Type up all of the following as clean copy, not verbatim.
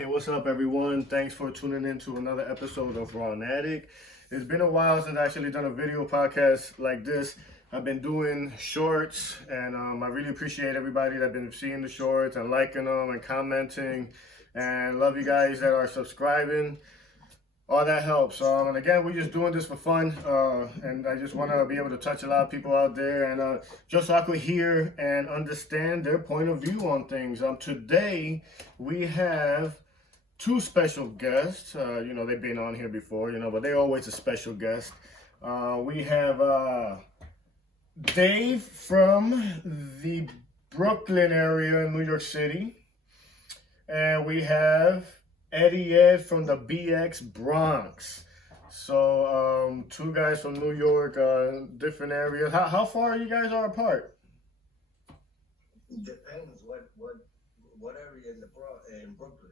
Hey, what's up, everyone? Thanks for tuning in to another episode of RAW-NATIK. It's been a while since I've actually done a video podcast like this. I've been doing shorts, and I really appreciate everybody that's been seeing the shorts and liking them and commenting. And love you guys that are subscribing. All that helps. And again, we're just doing this for fun, and I just want to be able to touch a lot of people out there, and just so I could hear and understand their point of view on things. Today we have two special guests. You know, they've been on here before, you know, but they're always a special guest. We have Dave from the Brooklyn area in New York City, and we have Eddie Ed from the BX Bronx. So two guys from New York, different areas. How far you guys are apart? Depends what area in Brooklyn.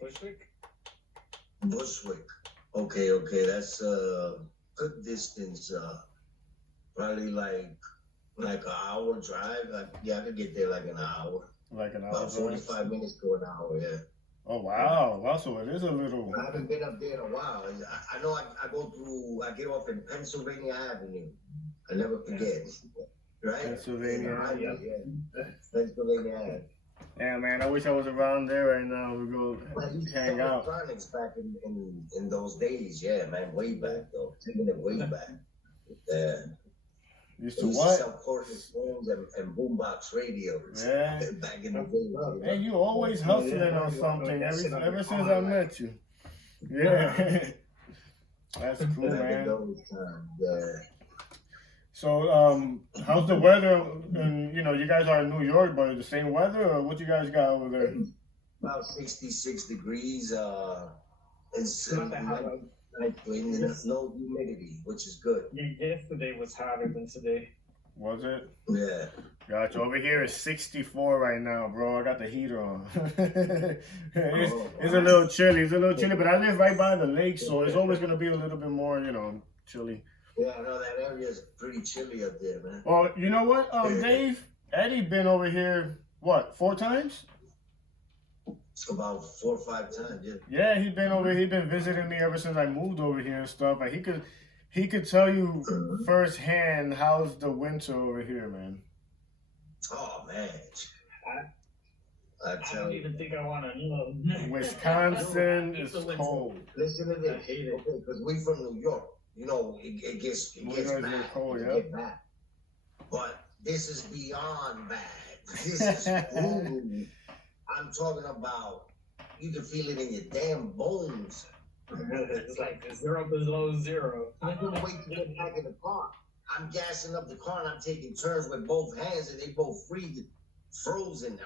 Bushwick. Bushwick. Okay, that's good distance. Probably like an hour drive. I could get there like an hour. Like an hour. About 45 minutes to an hour, yeah. Oh wow, so it is a little. I haven't been up there in a while. I know I get off in Pennsylvania Avenue. I never forget. Right? Pennsylvania. Yeah. Pennsylvania Avenue. Yeah, man, I wish I was around there right now. We go hang out. Electronics back in those days, yeah, man, way back though. Taking it way back. Yeah. Used to what? Sell cordless phones and boombox radios. Yeah. Back in the day. Hey, you always hustling on something ever since I met you. Yeah. That's cool, man. Yeah. So, how's the weather? And you know, you guys are in New York, but the same weather, or what you guys got over there? About 66 degrees. It's Not that hot. there's no humidity, which is good. Yesterday was hotter than today. Was it? Yeah. Gotcha. Over here it's 64 right now, bro. I got the heater on. It's a little chilly. But I live right by the lake, so it's always gonna be a little bit more, you know, chilly. Yeah, I know that area is pretty chilly up there, man. Well, you know what, Dave? Eddie been over here, what, 4 times? It's about 4 or 5 times, yeah. Yeah, he's been over here. He's been visiting me ever since I moved over here and stuff. And he could tell you firsthand how's the winter over here, man. Oh, man. I don't even think I want to know. Wisconsin is cold. Listen to this, because we from New York. You know, it gets bad. Cold, It yeah. get bad. But this is beyond bad. This is cool. I'm talking about, you can feel it in your damn bones. It's like 0 below 0. I couldn't wait to get back in the car. I'm gassing up the car and I'm taking turns with both hands and they both frozen.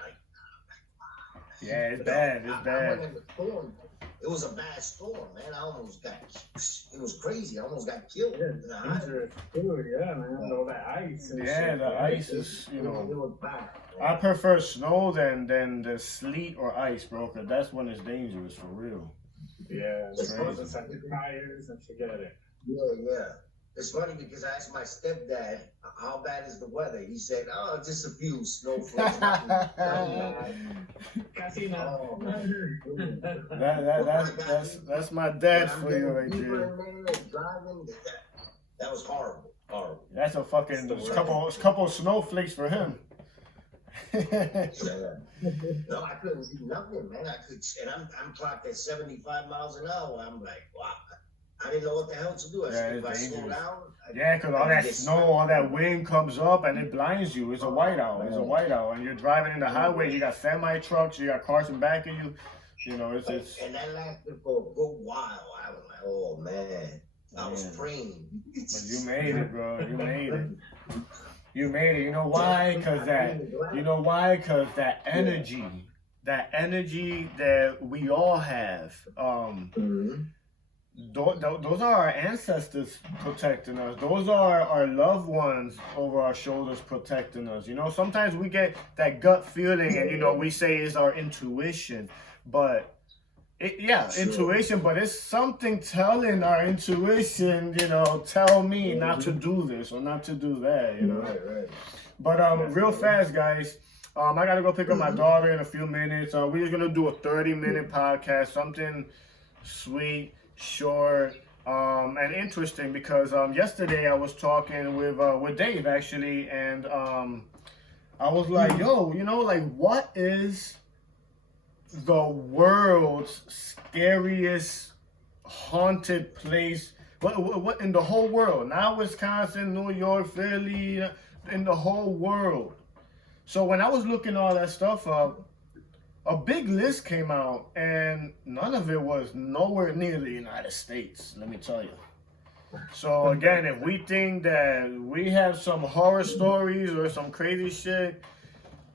Yeah, it's bad. It's I bad. went in the storm. It was a bad storm, man. It was crazy. I almost got killed. Yeah, man. All that ice. Yeah, the ice is, you It know. was bad. I prefer snow than the sleet or ice, bro, because that's when it's dangerous, for real. Yeah, It's it's like the tires and forget it. Yeah. It's funny because I asked my stepdad, how bad is the weather? He said, oh, just a few snowflakes. Casino. That's my dad for you right there. That was horrible. That's a fucking couple of snowflakes for him. Yeah. No, I couldn't see nothing, man. And I'm clocked at 75 miles an hour. I'm like, wow. I didn't know what the hell to do. I said, if I slow down. Yeah, because all that snow, all that wind comes up and it blinds you. It's a whiteout. And you're driving in the highway. You got semi trucks. You got cars in back of you. You know, it's. And that lasted for a good while. I was like, oh man, I was praying. But you made it, bro. You made it. You made it. You know why? Because that energy that we all have. Those are our ancestors protecting us. Those are our loved ones over our shoulders protecting us. You know, sometimes we get that gut feeling and, you know, we say it's our intuition. But, intuition, but it's something telling our intuition, you know, tell me not to do this or not to do that, you know. Right. But real fast, guys, I gotta go pick up my daughter in a few minutes. We're just gonna do a 30-minute podcast, something sweet, short, and interesting because yesterday I was talking with Dave actually, and I was like, yo, you know, like what is the world's scariest haunted place? What in the whole world? Not Wisconsin, New York, Philly, in the whole world. So when I was looking all that stuff up, a big list came out, and none of it was nowhere near the United States, let me tell you. So again, if we think that we have some horror stories or some crazy shit,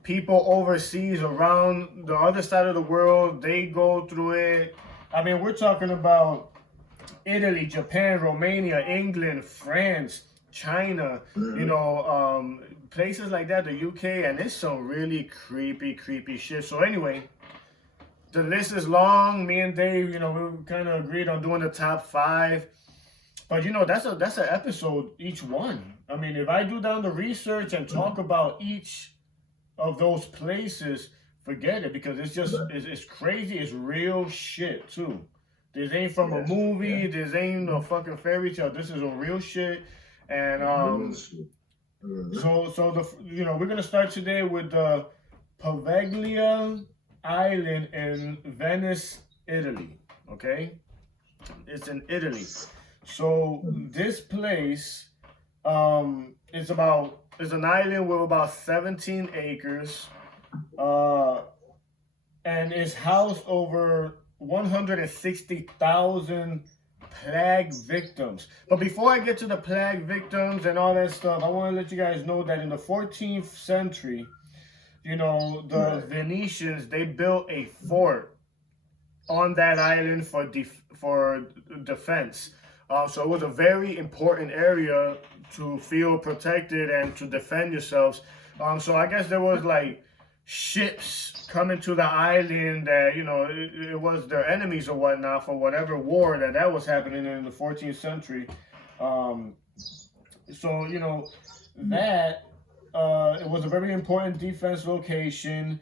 people overseas around the other side of the world, they go through it. I mean, we're talking about Italy, Japan, Romania, England, France, China, you know, places like that, the UK, and it's some really creepy shit. So anyway, the list is long. Me and Dave, you know, we kind of agreed on doing the top 5. But you know, that's an episode each one. I mean, if I do down the research and talk about each of those places, forget it, because it's just it's crazy. It's real shit too. This ain't from a movie. This ain't no fucking fairy tale. This is a real shit. And so the you know, we're gonna start today with the Poveglia Island in Venice, Italy. Okay, it's in Italy. So this place, it's an island with about 17 acres, and it's housed over 160,000 plague victims. But before I get to the plague victims and all that stuff, I want to let you guys know that in the 14th century, you know, the Venetians, they built a fort on that island for defense. So it was a very important area to feel protected and to defend yourselves. So I guess there was like ships coming to the island that, you know, it was their enemies or whatnot for whatever war that was happening in the 14th century. So, you know, that it was a very important defense location.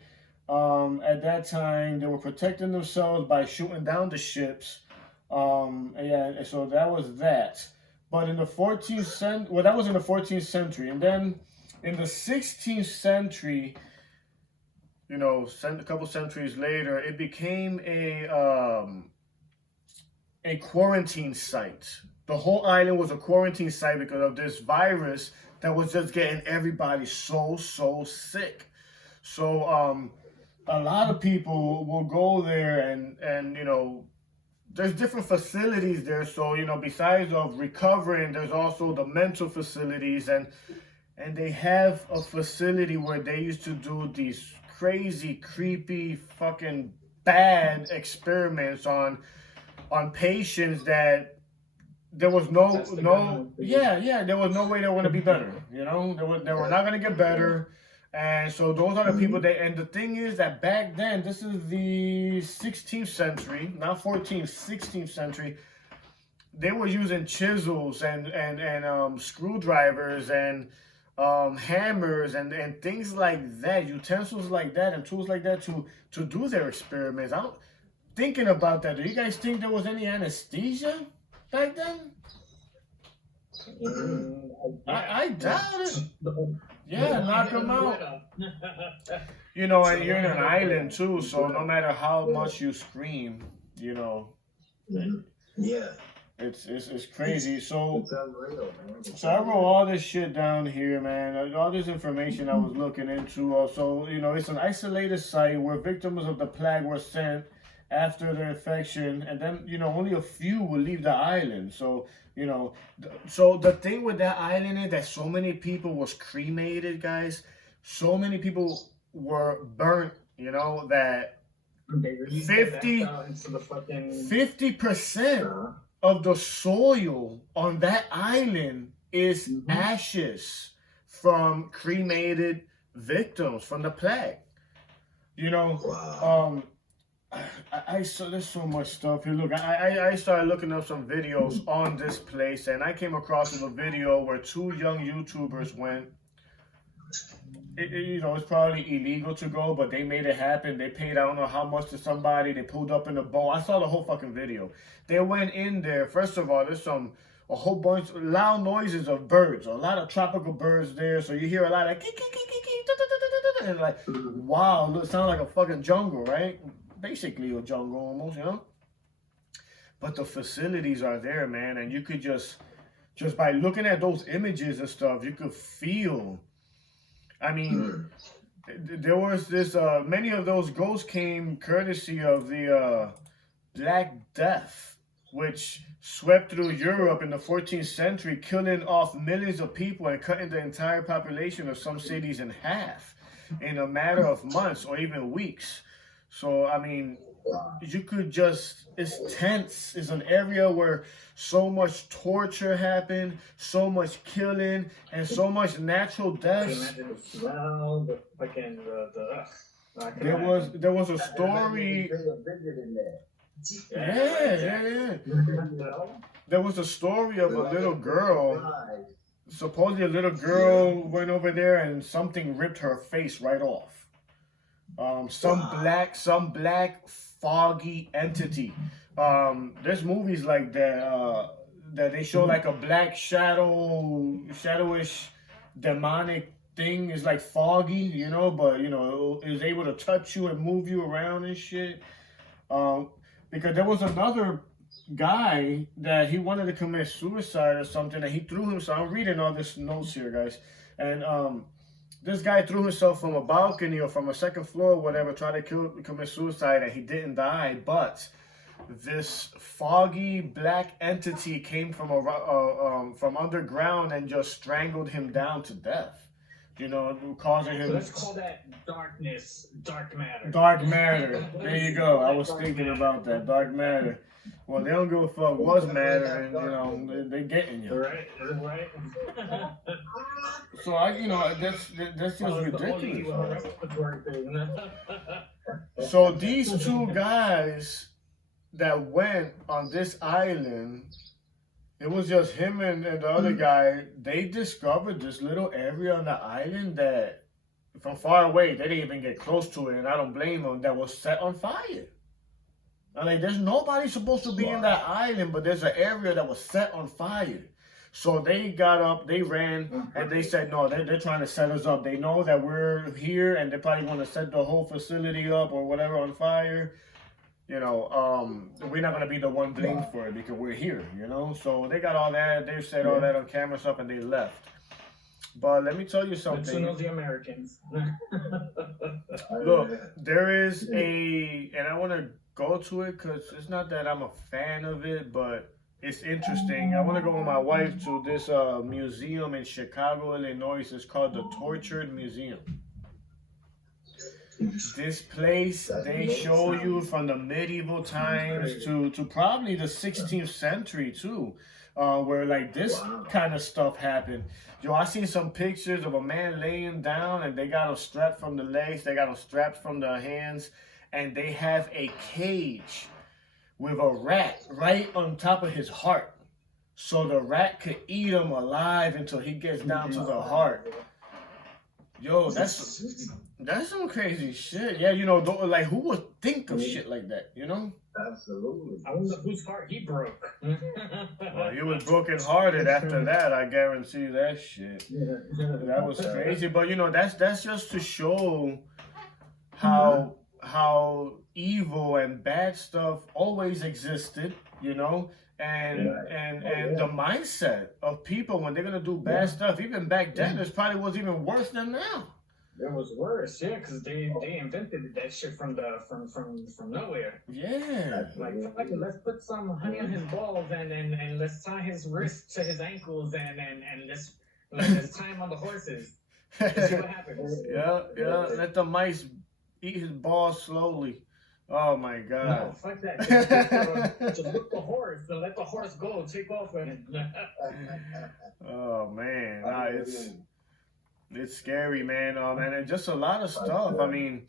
At that time, they were protecting themselves by shooting down the ships. Yeah, so that was that. But in the 14th century, well, that was in the 14th century. And then in the 16th century, you know, a couple centuries later, it became a quarantine site. The whole island was a quarantine site because of this virus that was just getting everybody so sick. So a lot of people will go there and you know, there's different facilities there. So, you know, besides of recovering, there's also the mental facilities, and they have a facility where they used to do these crazy, creepy, fucking bad experiments on patients that there was there was no way they were going to be better. You know, they were not going to get better. And so those are the people that, and the thing is that back then, this is the 16th century, not 14th, 16th century, they were using chisels and screwdrivers and hammers and things like that, utensils like that and tools like that to do their experiments. I'm thinking about that. Do you guys think there was any anesthesia back then? I doubt it. Yeah, knock them out. You know, and you're in an island too, so no matter how much you scream, you know. Yeah. It's crazy. So I wrote all this shit down here, man. All this information I was looking into. Also, you know, it's an isolated site where victims of the plague were sent after their infection, and then, you know, only a few will leave the island. So, you know, so the thing with that island is that so many people was cremated, guys. So many people were burnt, you know, that 50% of the soil on that island is ashes from cremated victims from the plague. You know, I saw there's so much stuff here. Look, I started looking up some videos on this place, and I came across a video where 2 young YouTubers went. you know, it's probably illegal to go, but they made it happen. They paid, I don't know how much to somebody. They pulled up in the boat. I saw the whole fucking video. They went in there. First of all, there's a whole bunch of loud noises of birds, a lot of tropical birds there. So you hear a lot of and like, wow, it sounds like a fucking jungle, right? Basically a jungle almost, you know? But the facilities are there, man, and you could just by looking at those images and stuff, you could feel. I mean, there was this. Many of those ghosts came courtesy of the Black Death, which swept through Europe in the 14th century, killing off millions of people and cutting the entire population of some cities in half in a matter of months or even weeks. So, I mean, you could just, it's tense. It's an area where so much torture happened, so much killing, and so much natural deaths. Imagine the smell, the fucking, There was a story. Yeah. There was a story of a little girl. Supposedly a little girl went over there and something ripped her face right off. Some black foggy entity. There's movies like that that they show like a black shadowish demonic thing is like foggy, you know, but you know, it was able to touch you and move you around and shit. Because there was another guy that he wanted to commit suicide or something, and he threw himself. I'm reading all this notes here, guys, and this guy threw himself from a balcony or from a second floor, or whatever, tried to commit suicide, and he didn't die. But this foggy black entity came from underground and just strangled him down to death. You know, causing him. So let's call that darkness, dark matter. Dark matter. There you go. I was thinking about that. Dark matter. Well, they don't give a fuck what's matter, and you know they getting you. Right. So that's just ridiculous. So these two guys that went on this island, it was just him and the other guy. They discovered this little area on the island that, from far away, they didn't even get close to it, and I don't blame them. That was set on fire. I'm like, there's nobody supposed to be in that island, but there's an area that was set on fire. So they got up, they ran, and they said, no, they're trying to set us up. They know that we're here, and they probably want to set the whole facility up or whatever on fire. You know, we're not going to be the one blamed for it because we're here, you know. So they got all that. They said all that on camera stuff, and they left. But let me tell you something. To know the Americans. Look, there is and I want to go to it because it's not that I'm a fan of it, but it's interesting. I want to go with my wife to this museum in Chicago, Illinois. It's called the Tortured Museum. This place, they show you from the medieval times to probably the 16th century too, where like this kind of stuff happened. Yo, I seen some pictures of a man laying down and they got him strapped from the legs, they got him strapped from the hands, and they have a cage with a rat right on top of his heart. So the rat could eat him alive until he gets down to the heart. Yo, that's some crazy shit. Yeah, you know, like who would think of shit like that, you know? Absolutely. I wonder whose heart he broke. Well, he was brokenhearted after that, I guarantee that shit. That was crazy. But you know, that's just to show how evil and bad stuff always existed, you know, and the mindset of people when they're gonna do bad stuff, even back then, it probably was even worse than now. It was worse, yeah, because they invented that shit from nowhere. Yeah. Like, let's put some honey on his balls and let's tie his wrists to his ankles and let's tie him on the horses. Let's see what happens. Yeah. Let the mice eat his balls slowly. Oh my God. No, fuck that. Just whip the horse and let the horse go. Take off with him. Oh man, nah, it's scary, man. And just a lot of stuff. I mean,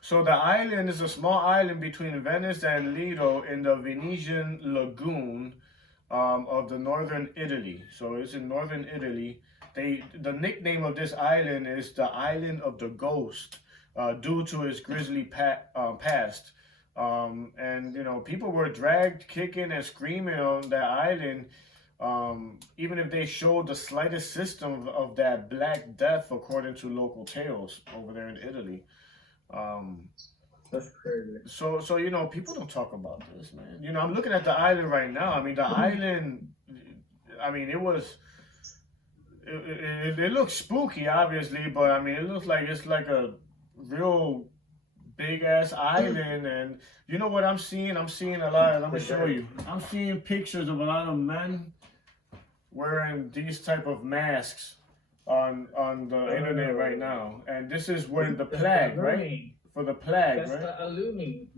so the island is a small island between Venice and Lido in the Venetian lagoon of the northern Italy. So it's in northern Italy. the nickname of this island is the Island of the Ghost, due to its grisly past. And you know, people were dragged kicking and screaming on that island, even if they showed the slightest symptom of that Black Death, according to local tales over there in Italy. That's crazy. So you know, people don't talk about this, man. You know, I'm looking at the island right now. I mean, the island. I mean, it looks spooky, obviously, but I mean, it looks like it's like a real big ass island. And you know what I'm seeing? I'm seeing a lot. Let me show you. I'm seeing pictures of a lot of men wearing these type of masks on the internet right now. And this is when the plague, right? For the plague, That's right? the Illumi.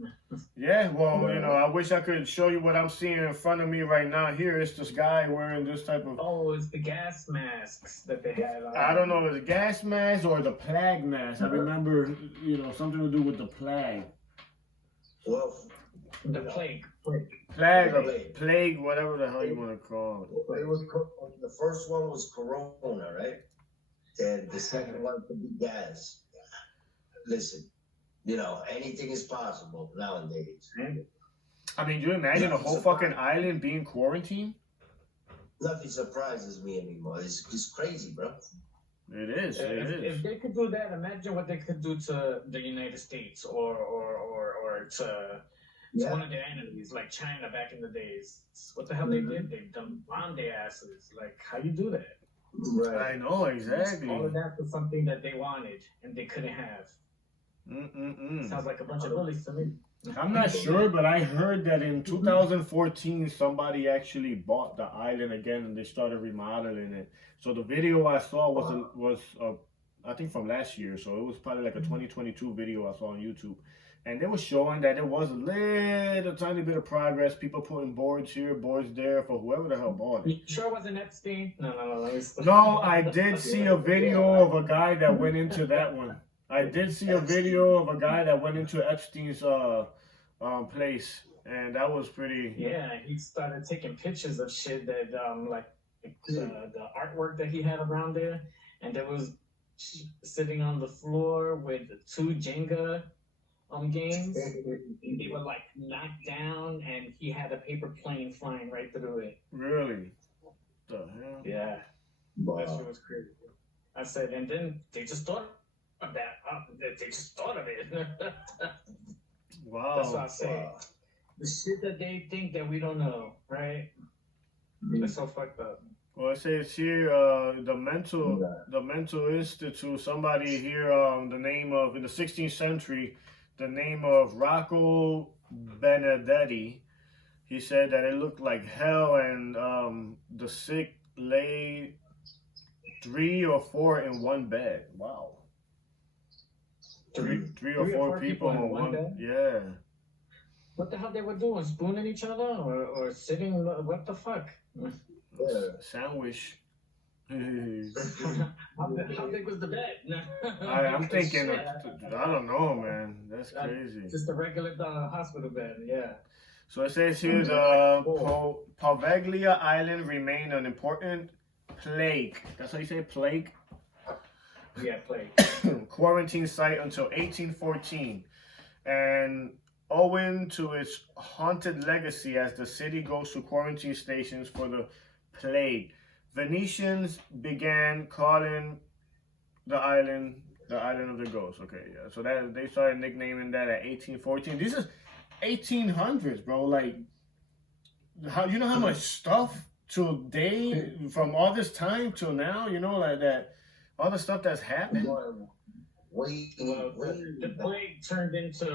Yeah, well, you know, I wish I could show you what I'm seeing in front of me right now. Here is this guy wearing this type of. Oh, it's the gas masks that they had on. I don't know, is it gas mask or the plague mask? I remember, you know, something to do with the plague. Well, The plague. Plague or plague, whatever the hell you want to call it. it was the first one was Corona, right? And the second one could be gas. Listen, you know, anything is possible nowadays. I mean, you imagine a whole fucking island being quarantined? Nothing surprises me anymore. It's crazy, bro. It is. If they could do that, imagine what they could do to the United States or to one of their enemies, like China back in the days. What the hell they did? They bombed their asses. Like, how you do that? Right. I know, exactly. All of that was something that they wanted and they couldn't have. Sounds like a bunch of bullies to me. I'm not sure, but I heard that in 2014 somebody actually bought the island again and they started remodeling it. So the video I saw was I think from last year, so it was probably like a 2022 video I saw on YouTube, and they were showing that there was a little tiny bit of progress. People putting boards here, boards there for whoever the hell bought it. You sure it wasn't Epstein? No. No, I did see a video of a guy that went into that one. I did see a video of a guy that went into Epstein's place, and that was pretty. Yeah, he started taking pictures of shit that like the artwork that he had around there, and there was sitting on the floor with 2 Jenga games. They were like knocked down, and he had a paper plane flying right through it. Really? What the hell? Yeah, that shit was crazy. I said, and then they just thought of that. They just thought of it. Wow. That's what I say. The shit that they think that we don't know, right? It's so fucked up. Well, it says here, the mental institute. Somebody here, the name of in the 16th century, the name of Rocco Benedetti. He said that it looked like hell, and the sick lay 3 or 4 in one bed. Wow. Three or four people in one bed? Yeah. What the hell they were doing? Spooning each other or sitting? What the fuck? Sandwich. How big was the bed? I'm thinking, I don't know, man. That's crazy. Just a regular hospital bed, yeah. So it says here the Poveglia Island remained an important plague. That's how you say plague? Yeah, plague. Quarantine site until 1814. And owing to its haunted legacy as the city goes to quarantine stations for the plague, Venetians began calling the island of the ghost. Okay, yeah. So that they started nicknaming that at 1814. This is 1800s, bro. Like, how you know how much stuff today from all this time till now, you know, like that, all the stuff that's happened. The plague turned into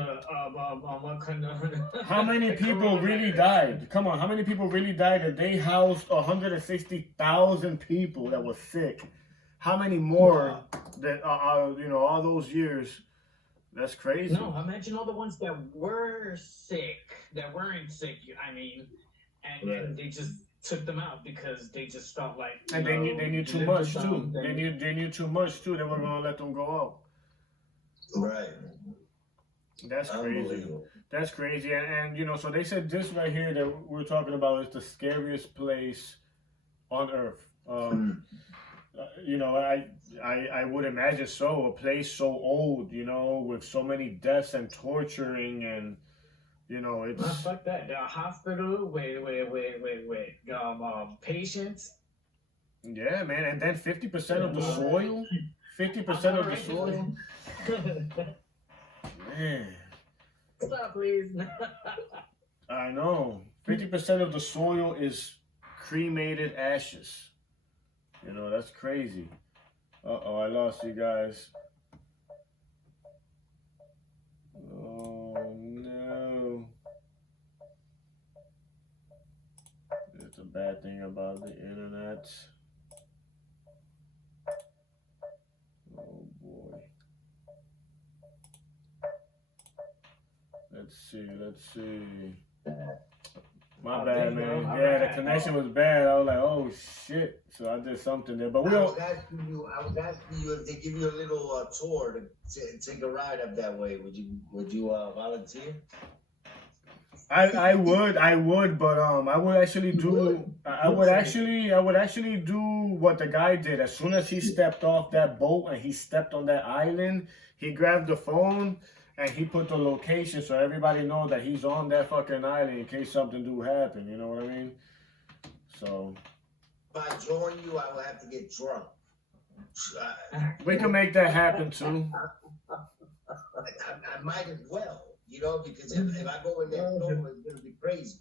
what kind of? How many people really died? Come on, how many people really died? That they housed 160,000 people that were sick. How many more that you know, all those years? That's crazy. No, imagine all the ones that were sick, that weren't sick. I mean, and they just took them out because they just felt like. And they knew too much too. They knew too much too. They weren't gonna let them go out. Right. That's crazy. That's crazy. And you know, so they said this right here that we're talking about is the scariest place on earth. You know, I would imagine so. A place so old, you know, with so many deaths and torturing, and you know, Nah, it's fuck that. The hospital, wait. Patients. yeah, man. And then 50% of the Uh, soil, 50% of the soil, man. Stop, please. I know. 50% of the soil is cremated ashes. You know, that's crazy. Uh-oh, I lost you guys. Oh no. It's a bad thing about the internet. Oh boy. Let's see. My Oh, there bad, you go. man. All Yeah, the right. connection was bad. I was like, oh shit. So I did something there. But we I don't. was asking you if they give you a little tour to take a ride up that way. Would you volunteer? I would, but I would actually You do. would. I would actually do what the guy did. As soon as he stepped off that boat and he stepped on that island, he grabbed the phone and he put the location so everybody know that he's on that fucking island in case something do happen. You know what I mean? So If I join you, I will have to get drunk. we can make that happen too. I might as well, you know, because if I go in there drunk, it's gonna be crazy.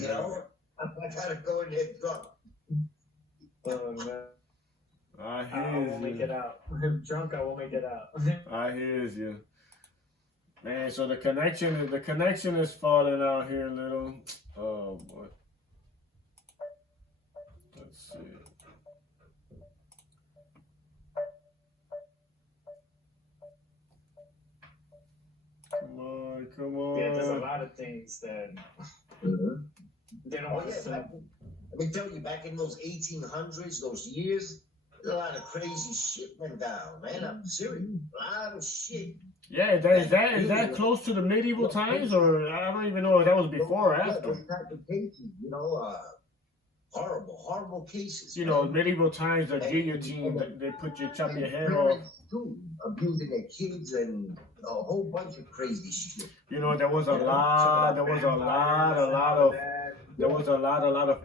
You know, I gotta go in there drunk. Oh no. I I hear won't make it you. out. Drunk, I won't make it out. I hear you. Man, so the connection is falling out here a little. Oh boy. Let's see. Come Yeah, there's a on. lot of things that they don't Oh want yeah, us to. let me tell you, back in those 1800s, those years, a lot of crazy shit went down, man. I'm serious, a lot of shit. Yeah, is that close to the medieval times, or I don't even know if that was before or Yeah, after. those type of cases, you know, horrible cases. You know, man. medieval times, the And- guillotine, and- they chop your and head off. parents too, abusing their kids and a whole bunch of crazy shit. You know, there was a lot of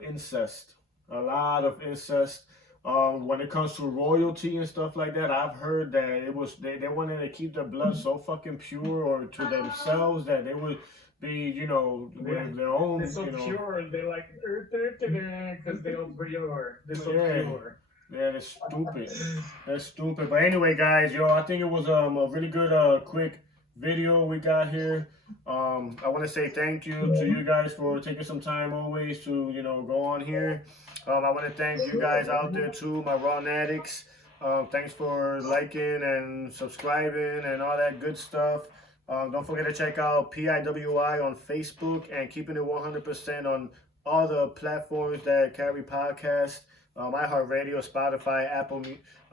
incest. A lot of incest. When it comes to royalty and stuff like that, I've heard that it was they wanted to keep their blood so fucking pure or to themselves that they would be, you know, with their own, They're so you know. pure, and they're like, because they're pure. They're so Yeah. pure. Yeah, they're stupid. That's stupid. But anyway, guys, I think it was a really good quick video we got here. I want to say thank you to you guys for taking some time always to go on here. I want to thank you guys out there too, my RAW-NATIKs. Thanks for liking and subscribing and all that good stuff. Don't forget to check out PIWI on Facebook and keeping it 100% on all the platforms that carry podcasts. iHeartRadio, Spotify, Apple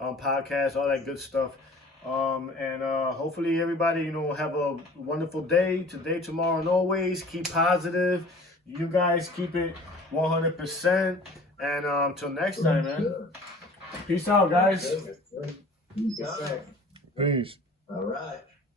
Podcasts, all that good stuff. And hopefully everybody, have a wonderful day today, tomorrow, and always. Keep positive. You guys keep it 100%. And until next time, man. Peace out, guys. Peace out. Peace. All right.